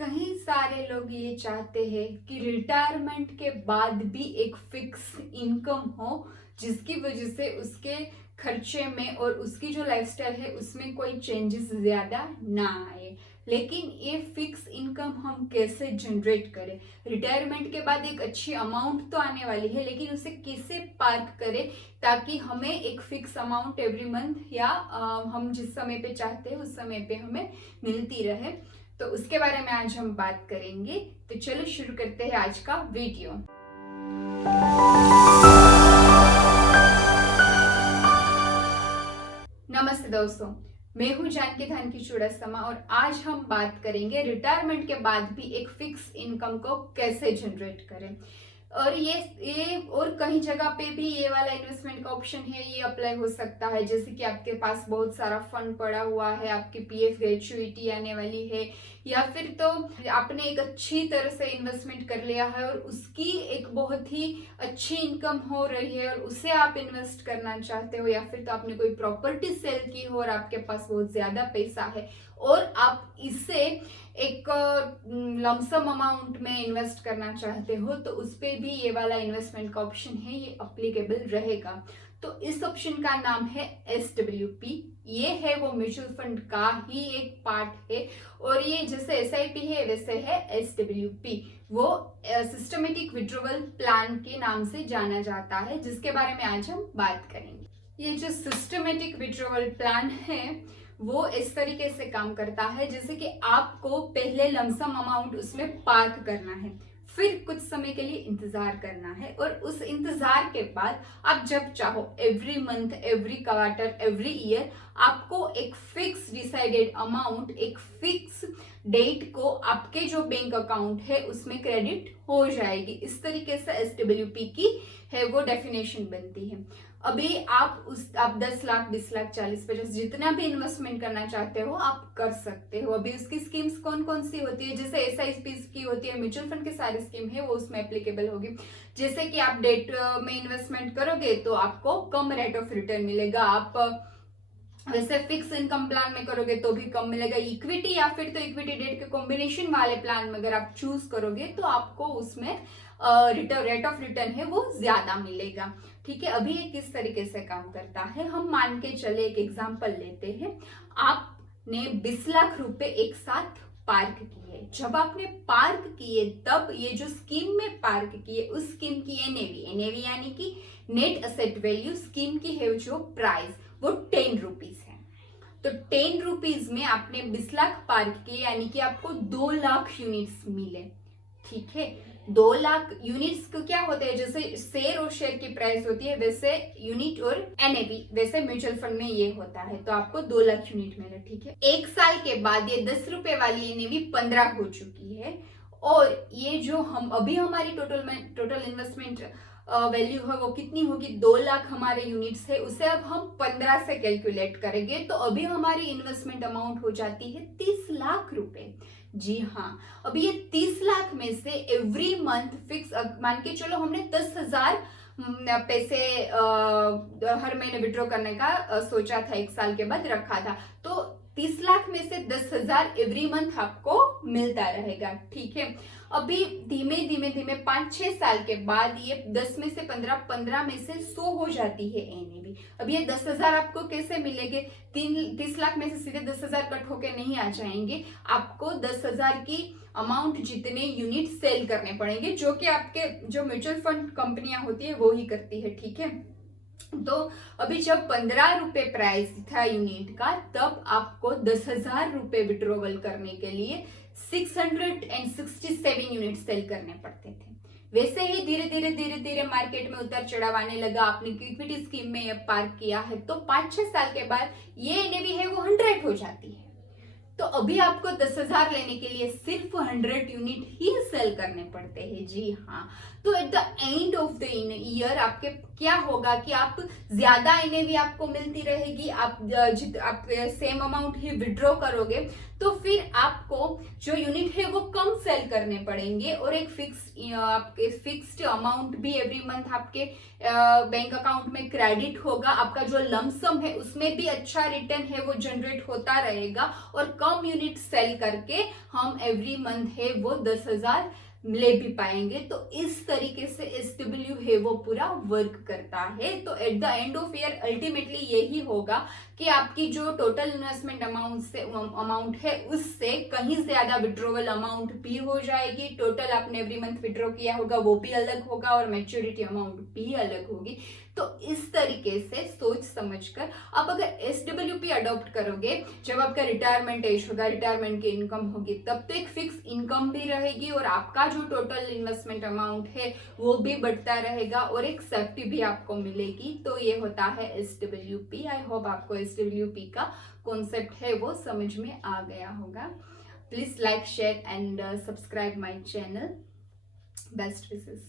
कई सारे लोग ये चाहते हैं कि रिटायरमेंट के बाद भी एक फिक्स इनकम हो, जिसकी वजह से उसके खर्चे में और उसकी जो लाइफस्टाइल है उसमें कोई चेंजेस ज्यादा ना आए। लेकिन ये फिक्स इनकम हम कैसे जनरेट करें? रिटायरमेंट के बाद एक अच्छी अमाउंट तो आने वाली है, लेकिन उसे कैसे पार्क करें ताकि हमें एक फिक्स अमाउंट एवरी मंथ या हम जिस समय पे चाहते हैं उस समय पे हमें मिलती रहे। तो उसके बारे में आज हम बात करेंगे। तो चलो शुरू करते हैं आज का वीडियो। नमस्ते दोस्तों, मैं हूँ जानकी धानकी चुड़ासमा और आज हम बात करेंगे रिटायरमेंट के बाद भी एक फिक्स इनकम को कैसे जनरेट करें। और ये और कहीं जगह पे भी ये वाला इन्वेस्टमेंट का ऑप्शन है, ये अप्लाई हो सकता है। जैसे कि आपके पास बहुत सारा फंड पड़ा हुआ है, आपकी पीएफ ग्रेचुइटी आने वाली है, या फिर तो आपने एक अच्छी तरह से इन्वेस्टमेंट कर लिया है और उसकी एक बहुत ही अच्छी इनकम हो रही है और उसे आप इन्वेस्ट करना चाहते हो, या फिर तो आपने कोई प्रॉपर्टी सेल की हो और आपके पास बहुत ज्यादा पैसा है और आप इसे एक लमसम अमाउंट में इन्वेस्ट करना चाहते हो, तो उस पर भी ये वाला इन्वेस्टमेंट का ऑप्शन है, ये अप्लीकेबल रहेगा। तो इस ऑप्शन का नाम है SWP। ये है वो म्यूचुअल फंड का ही एक पार्ट है और ये जैसे SIP है वैसे है SWP। वो सिस्टमेटिक विड्रॉवल प्लान के नाम से जाना जाता है, जिसके बारे में आज हम बात करेंगे। ये जो सिस्टमेटिक विड्रॉवल प्लान है वो इस तरीके से काम करता है, जैसे कि आपको पहले लमसम अमाउंट उसमें पार्क करना है, फिर कुछ समय के लिए इंतजार करना है और उस इंतजार के बाद आप जब चाहो every month, every quarter, every year आपको एक फिक्स डिसाइडेड अमाउंट एक फिक्स डेट को आपके जो बैंक अकाउंट है उसमें क्रेडिट हो जाएगी। इस तरीके से SWP की है वो डेफिनेशन बनती है। अभी आप 10 लाख, 20 लाख, 40, 50 जितना भी इन्वेस्टमेंट करना चाहते हो आप कर सकते हो। अभी उसकी स्कीम्स कौन कौन सी होती है, जैसे SIP की होती है, म्यूचुअल फंड की सारी स्कीम है वो उसमें एप्लीकेबल होगी। जैसे कि आप डेट में इन्वेस्टमेंट करोगे तो आपको कम रेट ऑफ रिटर्न मिलेगा, आप वैसे फिक्स इनकम प्लान में करोगे तो भी कम मिलेगा। इक्विटी या फिर तो इक्विटी डेट के कॉम्बिनेशन वाले प्लान में अगर आप चूज करोगे तो आपको उसमें रेट ऑफ रिटर्न है वो ज्यादा मिलेगा। ठीक है, अभी ये किस तरीके से काम करता है हम मान के चले, एक एग्जांपल लेते हैं। आपने 20 लाख रुपए एक साथ पार्क किए। जब आपने पार्क किए तब ये जो स्कीम में पार्क किए उस स्कीम की एनएवी यानी कि नेट एसेट वैल्यू स्कीम की है जो प्राइस वो 10 रुपीज है। तो 10 रुपीज में आपने 20 लाख पार्क किए यानी कि आपको 2 लाख यूनिट्स मिले। ठीक है, 2 लाख यूनिट्स को क्या होते हैं, जैसे शेयर और शेयर की प्राइस होती है वैसे यूनिट और एनएवी वैसे म्यूचुअल फंड में ये होता है। तो आपको 2 लाख यूनिट मिले। ठीक है, एक साल के बाद ये 10 रुपए वाली एनएवी 15 हो चुकी है और ये जो हम अभी हमारी टोटल इन्वेस्टमेंट वैल्यू है वो कितनी होगी, 2 लाख हमारे यूनिट्स है, उसे अब हम 15 से कैलकुलेट करेंगे तो अभी हमारी इन्वेस्टमेंट अमाउंट हो जाती है 30 लाख रुपए। जी हाँ, अभी ये 30 लाख में से एवरी मंथ फिक्स मान के चलो हमने 10,000 पैसे हर महीने विड्रॉ करने का सोचा था, एक साल के बाद रखा था। तो 30 लाख में से 10,000 एवरी मंथ आपको मिलता रहेगा। ठीक है, अभी धीमे धीमे 5-6 साल के बाद ये 10 में से 15, 15 में से 100 हो जाती है एनएवी। अब ये 10,000 आपको कैसे मिलेंगे? 30 लाख में से सीधे 10,000 कट होके नहीं आ जाएंगे, आपको 10,000 की अमाउंट जितने यूनिट सेल करने पड़ेंगे, जो कि आपके जो म्यूचुअल फंड कंपनियां होती है वो ही करती है। ठीक है, तो अभी जब 15 रुपए प्राइस था यूनिट का तब आपको 10,000 रुपए विड्रॉवल करने के लिए 667 यूनिट सेल करने पड़ते थे। वैसे ही धीरे धीरे मार्केट में उतार चढ़ाव आने लगा, आपने इक्विटी स्कीम में पार्क किया है तो 5-6 साल के बाद ये एनएवी है वो 100 हो जाती है। तो अभी आपको 10,000 लेने के लिए सिर्फ 100 यूनिट ही सेल करने पड़ते हैं। जी हाँ, तो at the end of the year आपके क्या होगा कि आप ज्यादा एनएवी आपको मिलती रहेगी, आप सेम अमाउंट ही विड्रॉ करोगे तो फिर आपको जो यूनिट है वो कम सेल करने पड़ेंगे और एक आपके फिक्स्ड अमाउंट भी एवरी मंथ आपके बैंक अकाउंट में क्रेडिट होगा। आपका जो लमसम है उसमें भी अच्छा रिटर्न है वो जनरेट होता रहेगा और कम यूनिट सेल करके हम एवरी मंथ है वो 10,000 ले भी पाएंगे। तो इस तरीके से एसडब्ल्यू है वो पूरा वर्क करता है। तो at the end of year ultimately यही होगा कि आपकी जो टोटल इन्वेस्टमेंट अमाउंट है उससे कहीं ज्यादा विड्रॉवल अमाउंट भी हो जाएगी। टोटल आपने एवरी मंथ विड्रॉ किया होगा वो भी अलग होगा और मैच्योरिटी अमाउंट भी अलग होगी। तो इस तरीके से सोच समझकर अब अगर एसडब्ल्यूपी अडॉप्ट करोगे, जब आपका रिटायरमेंट एज होगा, रिटायरमेंट की इनकम होगी, तब तो एक फिक्स इनकम भी रहेगी और आपका जो टोटल इन्वेस्टमेंट अमाउंट है वो भी बढ़ता रहेगा और एक सेफ्टी भी आपको मिलेगी। तो ये होता है एसडब्ल्यूपी। आई होप आपको एसडब्ल्यूपी का कॉन्सेप्ट है वो समझ में आ गया होगा। Please like, share and subscribe my channel. Best wishes.